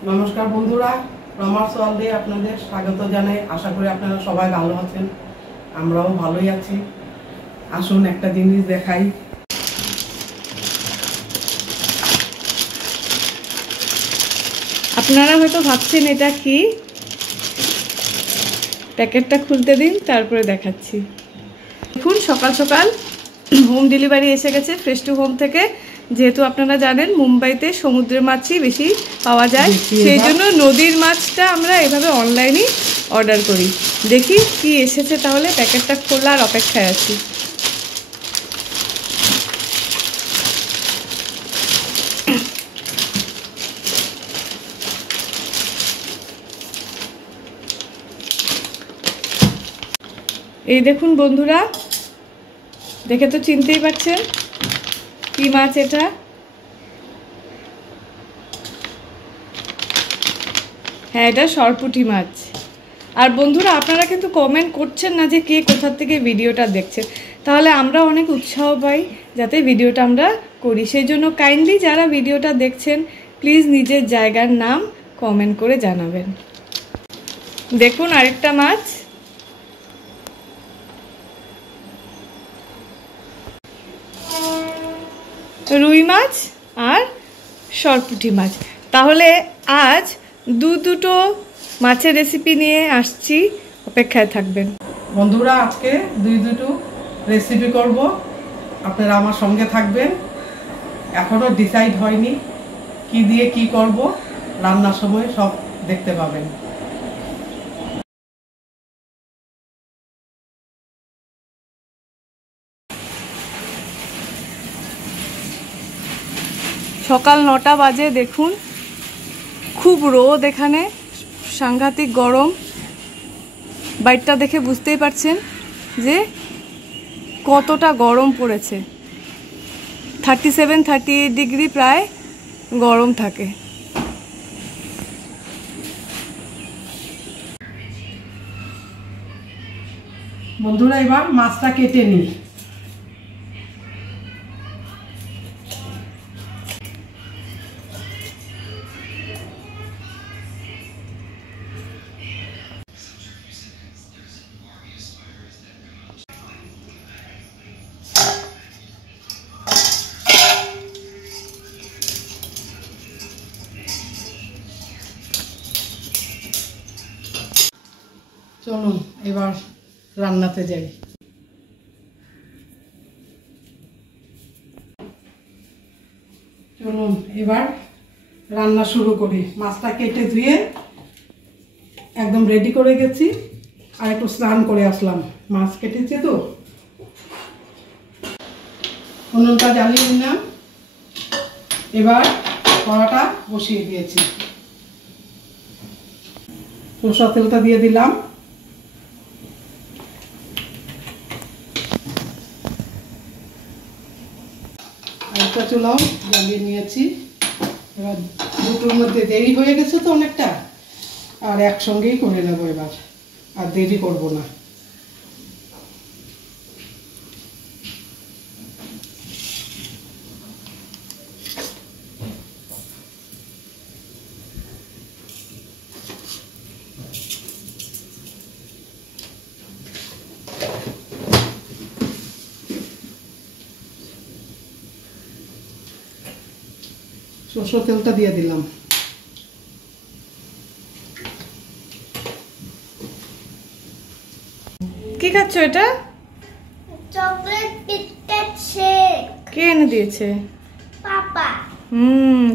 নমস্কার বন্ধুরা, রমার্স ওয়ার্ল্ডে আপনাদের স্বাগত জানাই। আশা করি আপনারা সবাই ভালো আছেন, আমরাও ভালোই আছি। আসুন একটা জিনিস দেখাই। আপনারা হয়তো ভাবছেন এটা কি, প্যাকেটটা খুলতে দিন তারপরে দেখাচ্ছি। দেখুন, সকাল সকাল হোম ডেলিভারি এসে গেছে ফ্রেশ টু হোম থেকে। যেহেতু আপনারা জানেন মুম্বাইতে সমুদ্রের মাছই বেশি পাওয়া যায়, সেই জন্য নদীর মাছটা আমরা এভাবে অনলাইনেই অর্ডার করি। দেখি কি এসেছে, তাহলে প্যাকেটটা খোলার অপেক্ষায় আছি। এই দেখুন বন্ধুরা, দেখে তো চিনতেই পারছেন কি মাছ এটা। হ্যাঁ, এটা সরপুঁটি মাছ। আর বন্ধুরা, আপনারা কিন্তু কমেন্ট করছেন না যে কে কোথা থেকে ভিডিওটা দেখছেন, তাহলে আমরা অনেক উৎসাহ পাই যাতে ভিডিওটা আমরা করি। সেই জন্য কাইন্ডলি যারা ভিডিওটা দেখছেন প্লিজ নিজের জায়গার নাম কমেন্ট করে জানাবেন। দেখুন আরেকটা মাছ, রুই মাছ আর সরপুঁটি মাছ। তাহলে আজ দুটো মাছের রেসিপি নিয়ে আসছি, অপেক্ষায় থাকবেন। বন্ধুরা, আজকে দুটো রেসিপি করব, আপনারা আমার সঙ্গে থাকবেন। এখনো ডিসাইড হয়নি কি দিয়ে কি করব, রান্নার সময় সব দেখতে পাবেন। সকাল 9টা বাজে। দেখুন খুব রোদ, এখানে সাংঘাতিক গরম। বাইরটা দেখে বুঝতেই পারছেন যে কতটা গরম পড়েছে। 37-38 ডিগ্রি প্রায় গরম থাকে। বন্ধুরা, এবার মাছটা কেটে নিই। চলুন এবার রান্নাতে যাই। চলুন এবার রান্না শুরু করি। মাছটা কেটে ধুয়ে একদম রেডি করে গেছি, আর একটু স্নান করে আসলাম। মাছ কেটেছে তো, উনুনটা জ্বালিয়ে নিলাম। এবার কড়াটা বসিয়ে দিয়েছি, সরষের তেলটা দিয়ে দিলাম। একটা চুলাও জ্বালিয়ে নিয়েছি। এবার দুটোর মধ্যে দেরি হয়ে গেছে তো অনেকটা, আর একসঙ্গেই করে নেবো এবার, আর দেরি করব না। সরষের তেলটা দিয়ে দিলাম। কি খাচ্ছ এটা? Chocolate biscuit shake. কে এনে দিয়েছে? পাপা।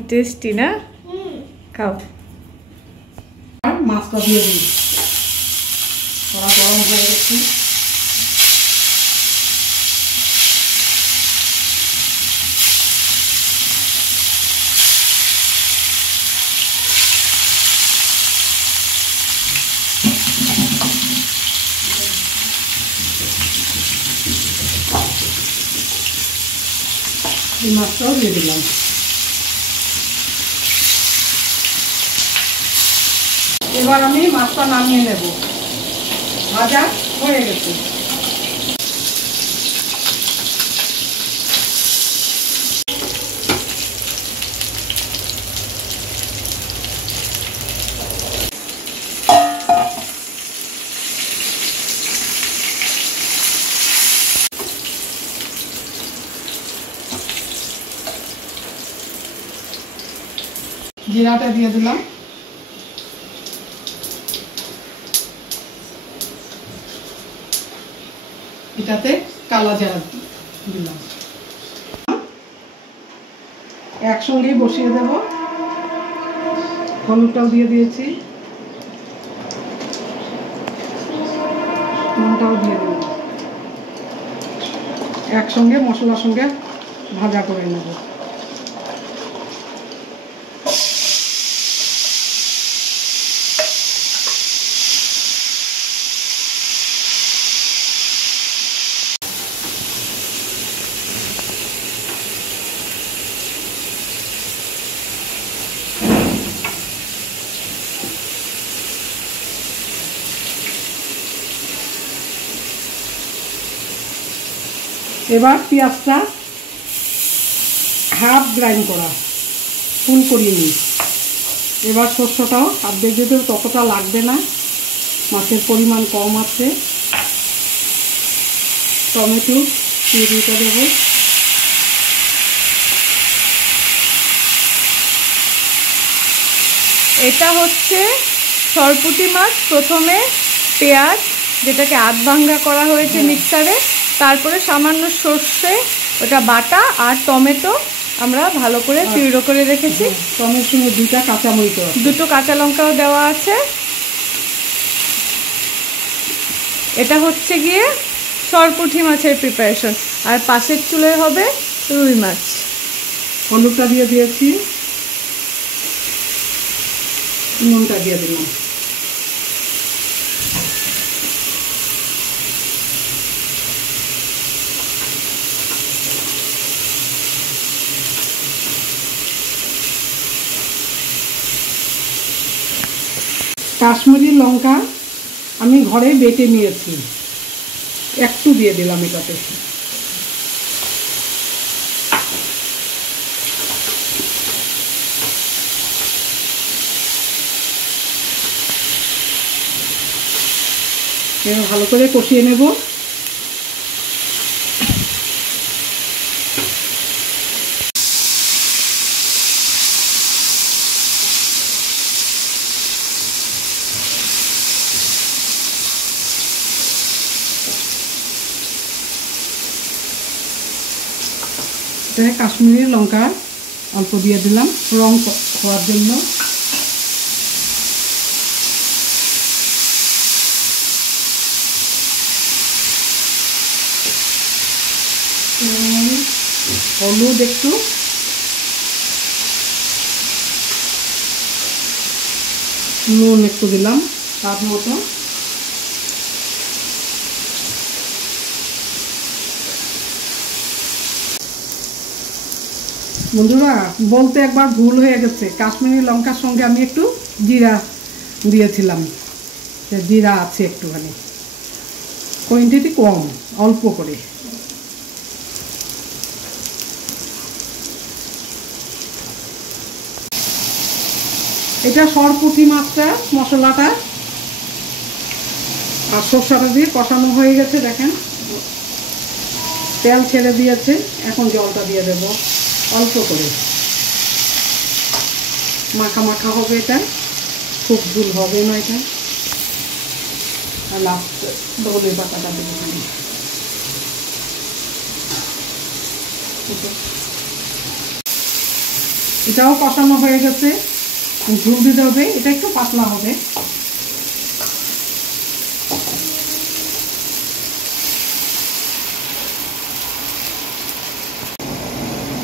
টেস্টি না? খাও। আর মাছটা দিয়ে দিই। কড়া গরম হয়ে গেছে। মাছটাও দিয়ে দিলাম। এবার আমি মাছটা নামিয়ে নেব। ভাজা হয়ে গেছে। জিরাটা দিয়ে দিলাম, এটাতে কালা জিরা দিলাম, একসঙ্গেই বসিয়ে দেব। হলুদটাও দিয়ে দিয়েছি, নুনটাও দিয়ে দেব, একসঙ্গে মশলার সঙ্গে ভাজা করে নেব। এবার পেঁয়াজটা হাফ গ্রাইন্ড করা, ফুল করিয়ে নিই। এবার শস্যটাও অর্ধেক দিতে ততটা লাগবে না, মাছের পরিমাণ কম আছে। টমেটো পিউরিটা দেবো, এটা হচ্ছে সরপুঁটি মাছ। প্রথমে পেঁয়াজ, যেটাকে আধ ভাঙ্গা করা হয়েছে মিক্সারে, তারপরে সামান্য সর্ষে ওটা বাটা, আর টমেটো আমরা ভালো করে পিউরো করে রেখেছি। টমেটোর সঙ্গে দুটো কাঁচামরিচ, দুটো কাঁচা লঙ্কাও দেওয়া আছে। এটা হচ্ছে গিয়ে সরপুঁটি মাছের প্রিপারেশন, আর পাশের চুলে হবে রুই মাছ। হলুদটা দিয়ে দিয়েছি, নুনটা দিয়ে দিলাম, কাশ্মীরি লঙ্কা আমি ঘরে বেটে নিয়েছি, একটু দিয়ে দিলাম এটাতে। এবার ভালো করে কষিয়ে নেব। কাশ্মীরি লঙ্কা অল্প দিয়ে দিলাম রং হওয়ার জন্য। হলুদ একটু, নুন একটু দিলাম তার মতো। বন্ধুরা বলতে একবার ভুল হয়ে গেছে, কাশ্মীরি লঙ্কার সঙ্গে আমি একটু জিরা দিয়েছিলাম, জিরা আছে একটুখানি, কোয়ান্টিটি কম, অল্প করে। এটা সরপুঁটি মাছটা মশলাটা আর সরষাটা দিয়ে কষানো হয়ে গেছে, দেখেন তেল ছেড়ে দিয়েছে। এখন জলটা দিয়ে দেব অল্প করে, মাখা মাখা হবে, এটা খুব ঝুল হবে না এটা। আর লাস্ট ধনে পাতাটা দেবো, এটাও কষানো হয়ে গেছে। ঝুল দিতে হবে, এটা একটু পাতলা হবে।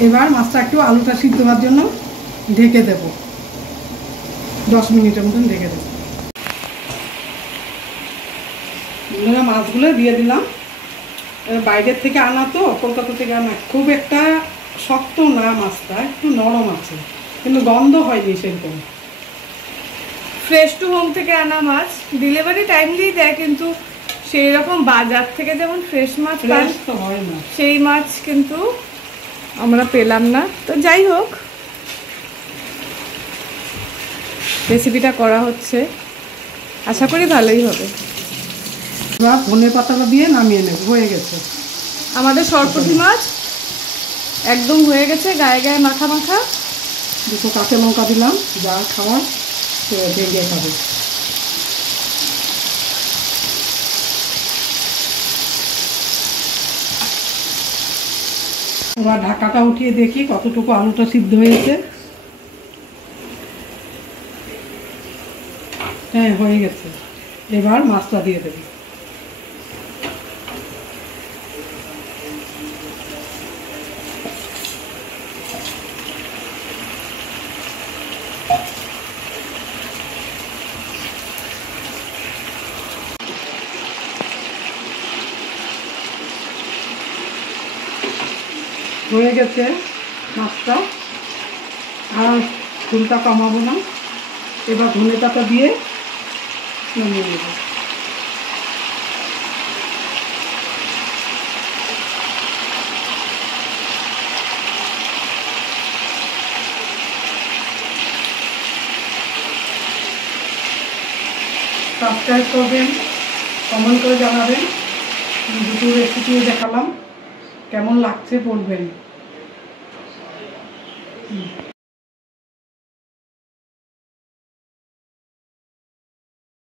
এবার মাছটা একটু আলুটা সিদ্ধ হওয়ার জন্য ঢেকে দেব, 10 মিনিটের মতন ঢেকে দেব। মাছগুলো দিয়ে দিলাম, বাইরের থেকে আনা তো, কলকাতা থেকে আনা, খুব একটা শক্ত না মাছটা, একটু নরম আছে, কিন্তু গন্ধ হয়নি সেরকম। ফ্রেশ টু হোম থেকে আনা মাছ, ডেলিভারি টাইমলি দেয়, কিন্তু সেই রকম বাজার থেকে যেমন ফ্রেশ মাছ তো হয় না, সেই মাছ কিন্তু আমরা পেলাম না। তো যাই হোক, রেসিপিটা করা হচ্ছে, আশা করি ভালোই হবে। এবার ধনে পাতাটা দিয়ে নামিয়ে নেব, হয়ে গেছে আমাদের সরপুঁটি মাছ একদম হয়ে গেছে, গায়ে গায়ে মাখা মাখা। দুটো কাঁচা লঙ্কা দিলাম, যা খাওয়ার সে ভেঙে খাবে। এবার ঢাকাটা উঠিয়ে দেখি কতটুকু আলুটা সিদ্ধ হয়েছে। হ্যাঁ, হয়ে গেছে। এবার মাছটা দিয়ে দেব। হয়ে গেছে মাছটা, আর ঝোলটা কমাবো না। এবার ধনে পাতা দিয়ে নামিয়ে নেব। সাবস্ক্রাইব করবেন, কমেন্ট করে জানাবেন। দুটো রেসিপিও দেখালাম, কেমন লাগছে বলবেন।